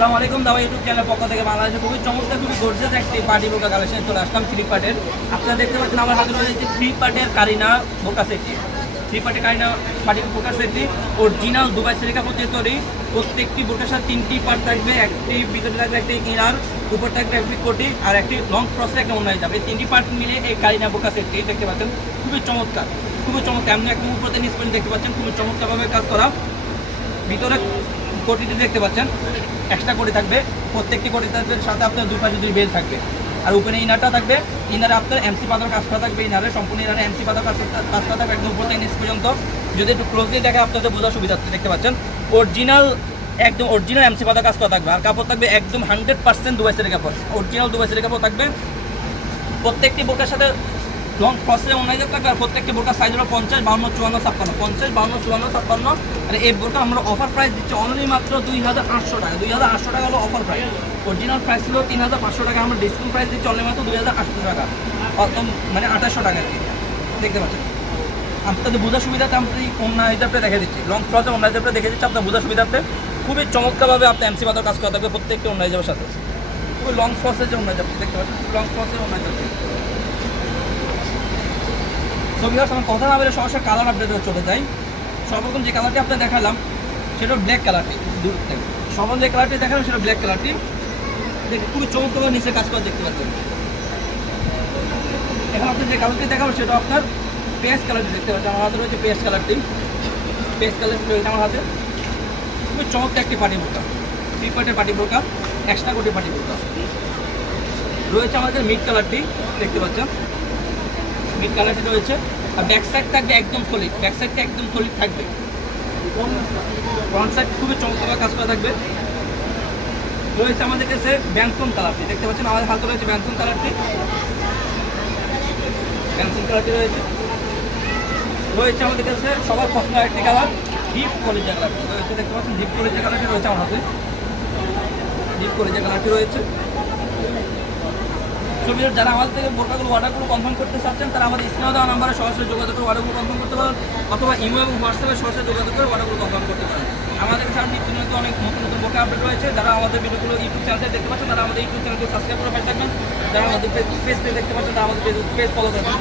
আসসালামু আলাইকুম দাওয়া ইউটিউব চ্যানেল পক্ষ থেকে বাংলাদেশে খুবই চমৎকার, খুবই গর্জিয়াস একটি পার্টি বোকা কালেকশন চলে আসলাম থ্রি পার্টের আপনারা দেখতে পাচ্ছেন আমার হাতে রয়েছে থ্রি পার্টের কারিনা বোকা সেটটি থ্রি পার্টের কারিনা পার্টি বোকা সেটটি অরিজিনাল দুবাই সিলিকা পথে তৈরি। প্রত্যেকটি বোকার সাথে তিনটি পার্ট থাকবে, একটি ভিতরে থাকবে একটি ইনার উপর থাকবে একটি কোটি আর একটি লং ক্রসে একটা অন্য যাবে তিনটি পার্ট মিলে এই কারিনা বোকা সেটটি দেখতে পাচ্ছেন, খুবই চমৎকার খুবই চমৎকার। এমন একদম উপরে নিচ দেখতে পাচ্ছেন, খুবই চমৎকারভাবে কাজ করা। ভিতরে কোটিটি দেখতে পাচ্ছেন এক্সট্রা কোটি থাকবে, প্রত্যেকটি কোটি থাকবে, সাথে আপনার দুই পাশে দুই বেল থাকবে। আর উপরে ইনারটা থাকবে ইনারে আপনার এমসি পাতার কাজ করা থাকবে ইনারে সম্পূর্ণ ইনারে এমসি পাতার কাজ কাজ করা থাকবে, একদম উপর থেকে নিচ পর্যন্ত। যদি একটু ক্লোজলি দেখে আপনাদের বোঝার সুবিধা দেখতে পাচ্ছেন অরিজিনাল একদম অরিজিনাল এমসি পাতার কাজ করা থাকবে, আর কাপড় থাকবে একদম হান্ড্রেড পার্সেন্ট দুবাই সেরের কাপড় অরিজিনাল দুবাই সেরের কাপড় থাকবে। প্রত্যেকটি বোকার সাথে লং প্রসেসে অনলাইনে থাকবে আর প্রত্যেকটি বোকার সাইজ হলো পঞ্চাশ, বাউন্ন, চুয়ান্ন, ছাপ্পান্ন। পঞ্চাশ, বাউন্ন, চুয়ান্ন, ছাপ্পান্ন। আর এই বোরকা আমরা অফার প্রাইস দিচ্ছি অনলি মাত্র দুই হাজার আটশো টাকা। দুই হাজার আটশো টাকা হলো অফার প্রাইস অরিজিনাল প্রাইস ছিল তিন হাজার পাঁচশো টাকা। আমরা ডিসকাউন্ট প্রাইস দিচ্ছি অনলি মাত্র দুই হাজার আটশো টাকা। মানে আঠাশশো টাকা। দেখতে পাচ্ছেন? আপনাদের বোঝার সুবিধাতে এই অন্য হিসাবটা দেখে দিচ্ছি। লং ক্রসে অন্য হিসাবটা দেখে দিচ্ছি। আপনার বোঝার সুবিধাতে খুবই চমৎকারভাবে আপনি এমসি পাতার কাজ করা থাকবে প্রত্যেকটি অন্য হিসাবের সাথে। খুবই লং যে অন্য হিসাব দেখতে পাচ্ছেন? লং ক্রসের অন্য হিসাব তো বিহার আমার কথা না বলে সরাসরি কালার আপডেটে চলে যাই। সর্বপ্রথম যে কালারটি আপনার দেখালাম, সেটা ব্ল্যাক কালারটি দূর থেকে। সর্বপ্রথম যে কালারটি দেখালাম, সেটা ব্ল্যাক কালারটি দেখে খুবই চমৎকার নিচে কাজ করা দেখতে পাচ্ছেন। এখন আপনি যে কালারটি দেখাবো সেটা আপনার পেস্ট কালারটি দেখতে পাচ্ছেন। আমার হাতে রয়েছে পেস্ট কালারটি পেস্ট কালারটি রয়েছে আমার হাতে। খুবই চমৎকার একটি পার্টি বোরকা। থ্রি পার্টের পার্টি বোরকা এক্সট্রা কোটি পার্টি বোরকা। রয়েছে আমাদের মিড কালারটি দেখতে পাচ্ছেন। মিড কালারটি রয়েছে আর ব্যাক সাইড থাকবে একদম সলিড ব্যাক সাইডটা একদম সলিড থাকবে। ফ্রন্ট সাইড খুবই চমৎকার কাজ করা থাকবে। রয়েছে আমাদের কাছে ব্যানসন কালারটি দেখতে পাচ্ছেন আমাদের হাতে রয়েছে ব্যানসন কালারটি ব্যানসন কালারটি রয়েছে। রয়েছে আমাদের কাছে সবার পছন্দ একটি কালার ডিপ কলেজা কালারটি রয়েছে দেখতে পাচ্ছেন ডিপ কলেজা কালারটি রয়েছে আমার হাতে। ডিপ কলেজা কালারটি রয়েছে। ছবির যারা আমাদের থেকে বোরকাগুলো অর্ডারগুলো কনফার্ম করতে চাচ্ছেন, তারা আমাদের স্ক্রিনে দেওয়া নাম্বারে সরাসরি যোগাযোগ করে অর্ডারগুলো কনফার্ম করতে পারেন, অথবা ইমো এবং হোয়াটসঅ্যাপে সরাসরি যোগাযোগ করে অর্ডারগুলো কনফার্ম করতে পারেন। আমাদের কাছে নিত্য নতুন অনেক নতুন নতুন বোকা আপডেট রয়েছে। যারা আমাদের ভিডিওগুলো ইউটিউব চ্যানেলে দেখতে পাচ্ছেন, তারা আমাদের ইউটিউব চ্যানেলকে সাবস্ক্রাইব করে ফেলে থাকবেন। যারা আমাদের পেজ পেজ দেখতে পাচ্ছেন, তারা আমাদের পেজ পেজ ফলো করবেন